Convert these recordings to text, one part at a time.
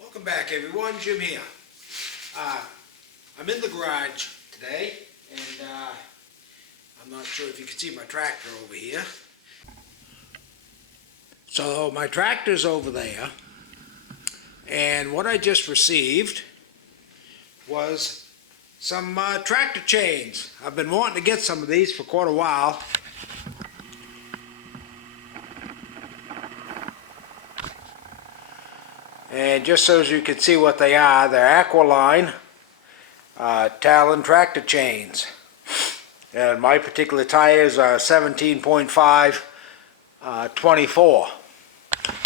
Welcome back, everyone. Jim here. I'm in the garage today, and I'm not sure if you can see my tractor over here. So my tractor's over there, and what I just received was some tractor chains. I've been wanting to get some of these for quite a while. And just so as you can see what they are, they're Aquiline Talon tractor chains. And my particular tires are 17.5 24.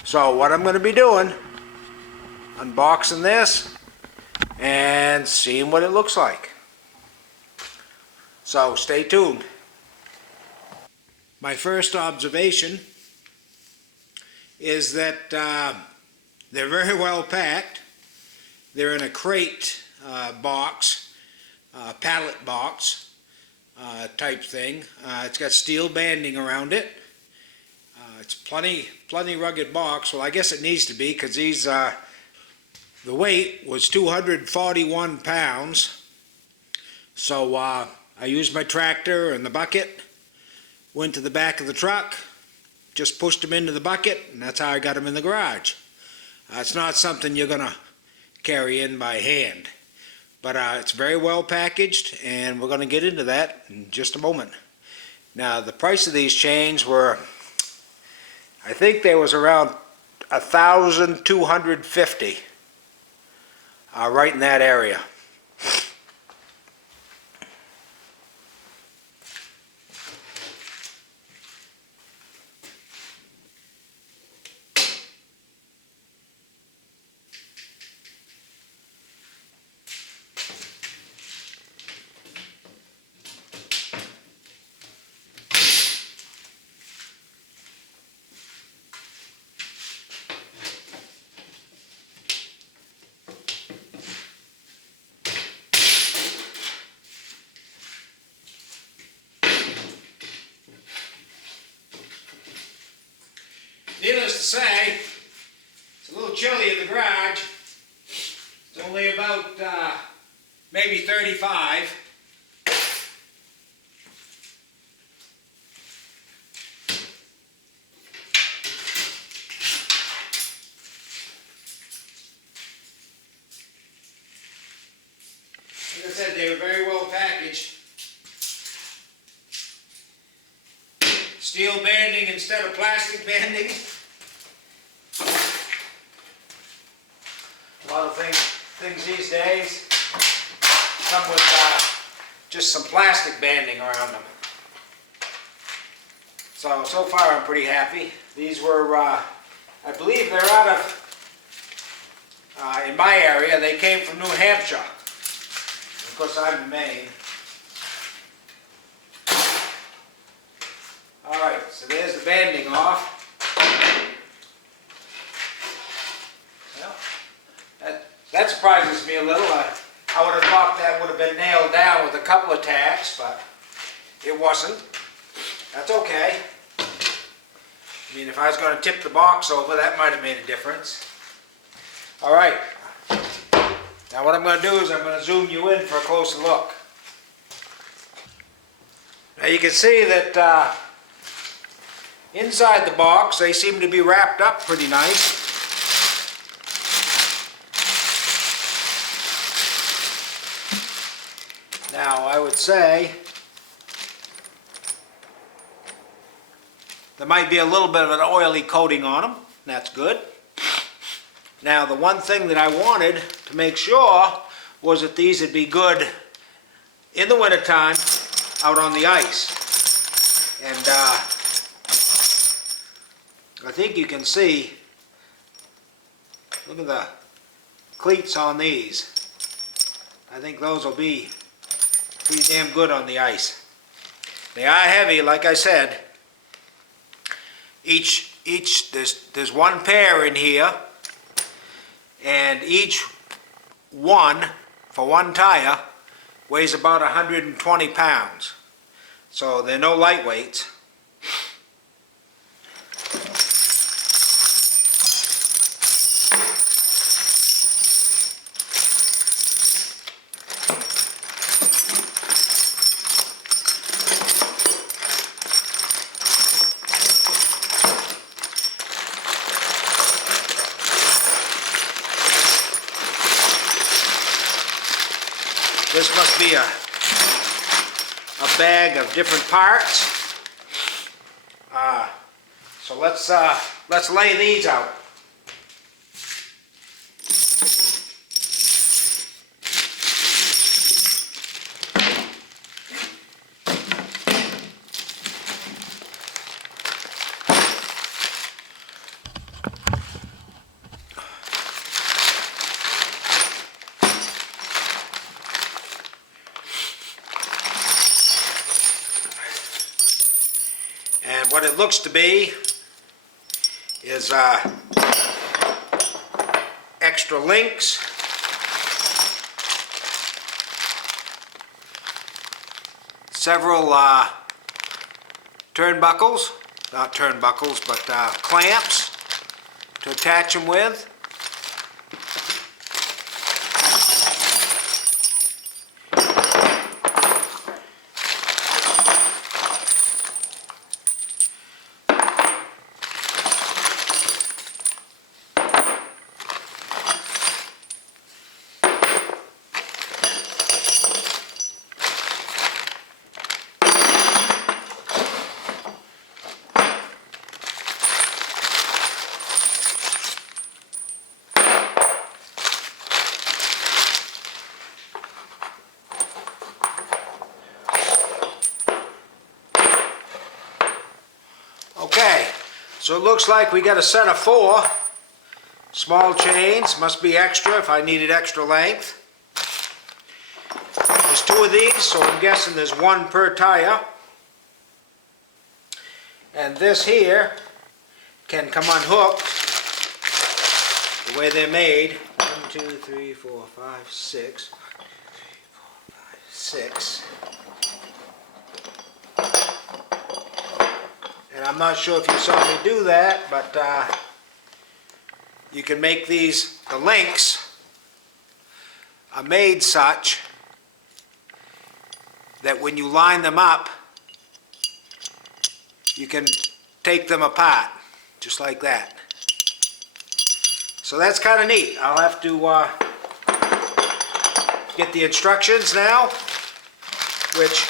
So what I'm going to be doing, unboxing this and seeing what it looks like. So stay tuned. My first observation is that they're very well packed. They're in a crate box, pallet box type thing. It's got steel banding around it. It's plenty rugged box. Well, I guess it needs to be, because these the weight was 241 pounds. So I used my tractor and the bucket, went to the back of the truck, just pushed them into the bucket, and that's how I got them in the garage. It's not something you're gonna carry in by hand, but it's very well packaged, and we're gonna get into that in just a moment. Now, the price of these chains were, I think they was around 1,250, right in that area. Needless to say, it's a little chilly in the garage. It's only about maybe 35. Like I said, they were very well packaged. Steel banding instead of plastic banding. A lot of things these days come with just some plastic banding around them. So far I'm pretty happy. These were, I believe they're out of, in my area, they came from New Hampshire. Of course, I'm in Maine. Alright, so there's the banding off. Well, that surprises me a little. I would have thought that would have been nailed down with a couple of tacks, but it wasn't. That's okay. I mean, if I was going to tip the box over, that might have made a difference. Alright. Now what I'm going to do is I'm going to zoom you in for a closer look. Now you can see that inside the box they seem to be wrapped up pretty nice. Now I would say there might be a little bit of an oily coating on them. That's good. Now the one thing that I wanted to make sure was that these would be good in the wintertime out on the ice. And I think you can see, look at the cleats on these. I think those will be pretty damn good on the ice. They are heavy, like I said. There's one pair in here, and each one, for one tire, weighs about 120 pounds. So they're no lightweights. This must be a bag of different parts. So let's lay these out. And what it looks to be is extra links, several turnbuckles, not turnbuckles, but clamps to attach them with. Okay, so it looks like we got a set of 4 small chains. Must be extra if I needed extra length. There's 2 of these, so I'm guessing there's 1 per tire. And this here can come unhooked the way they're made. 1, 2, 3, 4, 5, 6. 6. And I'm not sure if you saw me do that, but you can make these, the links are made such that when you line them up, you can take them apart, just like that. So that's kind of neat. I'll have to get the instructions now, which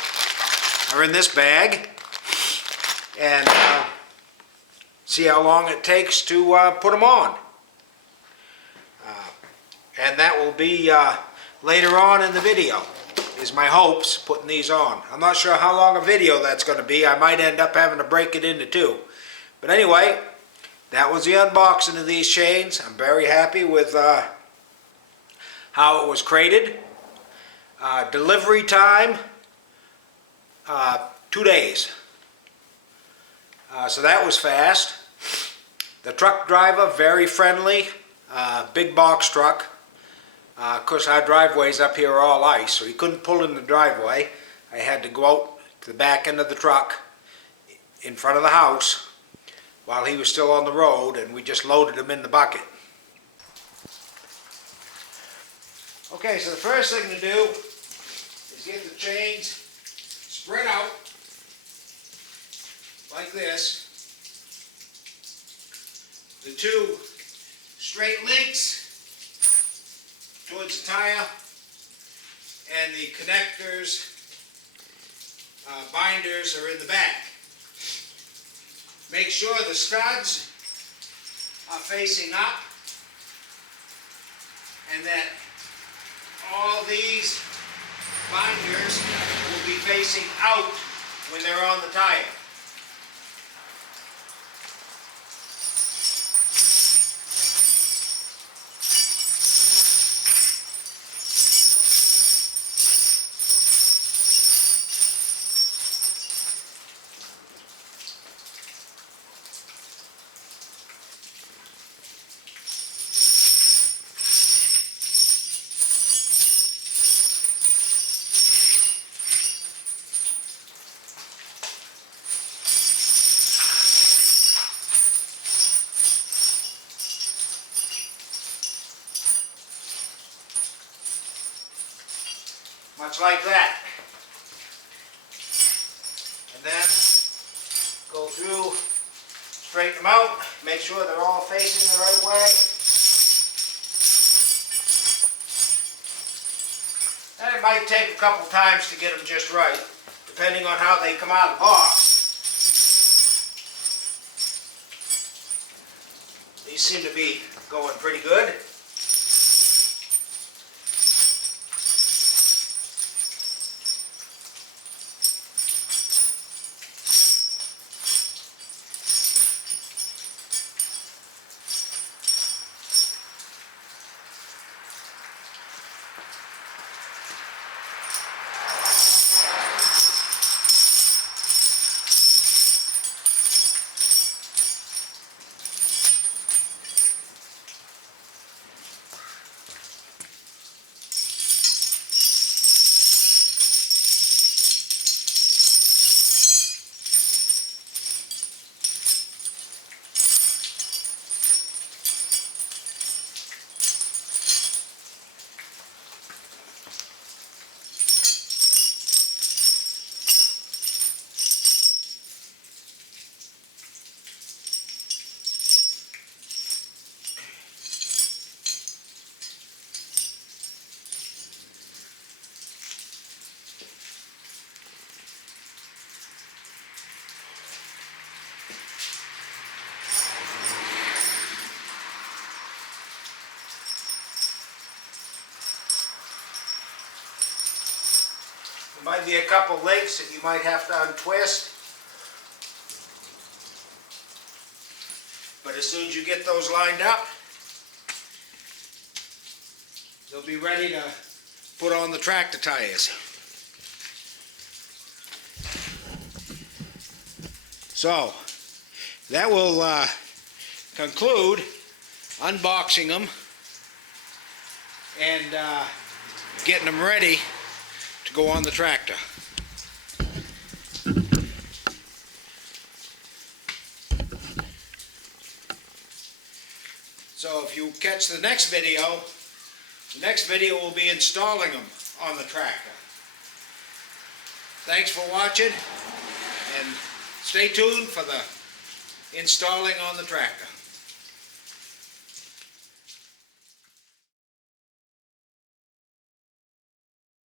are in this bag, and see how long it takes to put them on. And that will be later on in the video, is my hopes, putting these on. I'm not sure how long a video that's going to be. I might end up having to break it into 2. But anyway, that was the unboxing of these chains. I'm very happy with how it was crated. Delivery time, 2 days. So that was fast. The truck driver, very friendly, big box truck. Of course, our driveways up here are all ice, so he couldn't pull in the driveway. I had to go out to the back end of the truck in front of the house while he was still on the road, and we just loaded him in the bucket. Okay, so the first thing to do is get the chains spread out like this. The 2 straight links towards the tire, and the connectors, binders are in the back. Make sure the studs are facing up, and that all these binders will be facing out when they're on the tire. Much like that. And then go through, straighten them out, make sure they're all facing the right way. And it might take a couple times to get them just right, depending on how they come out of the box. These seem to be going pretty good. There might be a couple links that you might have to untwist. But as soon as you get those lined up, they'll be ready to put on the tractor tires. So, that will conclude unboxing them and getting them ready to go on the tractor. So if you catch the next video will be installing them on the tractor. Thanks for watching, and stay tuned for the installing on the tractor.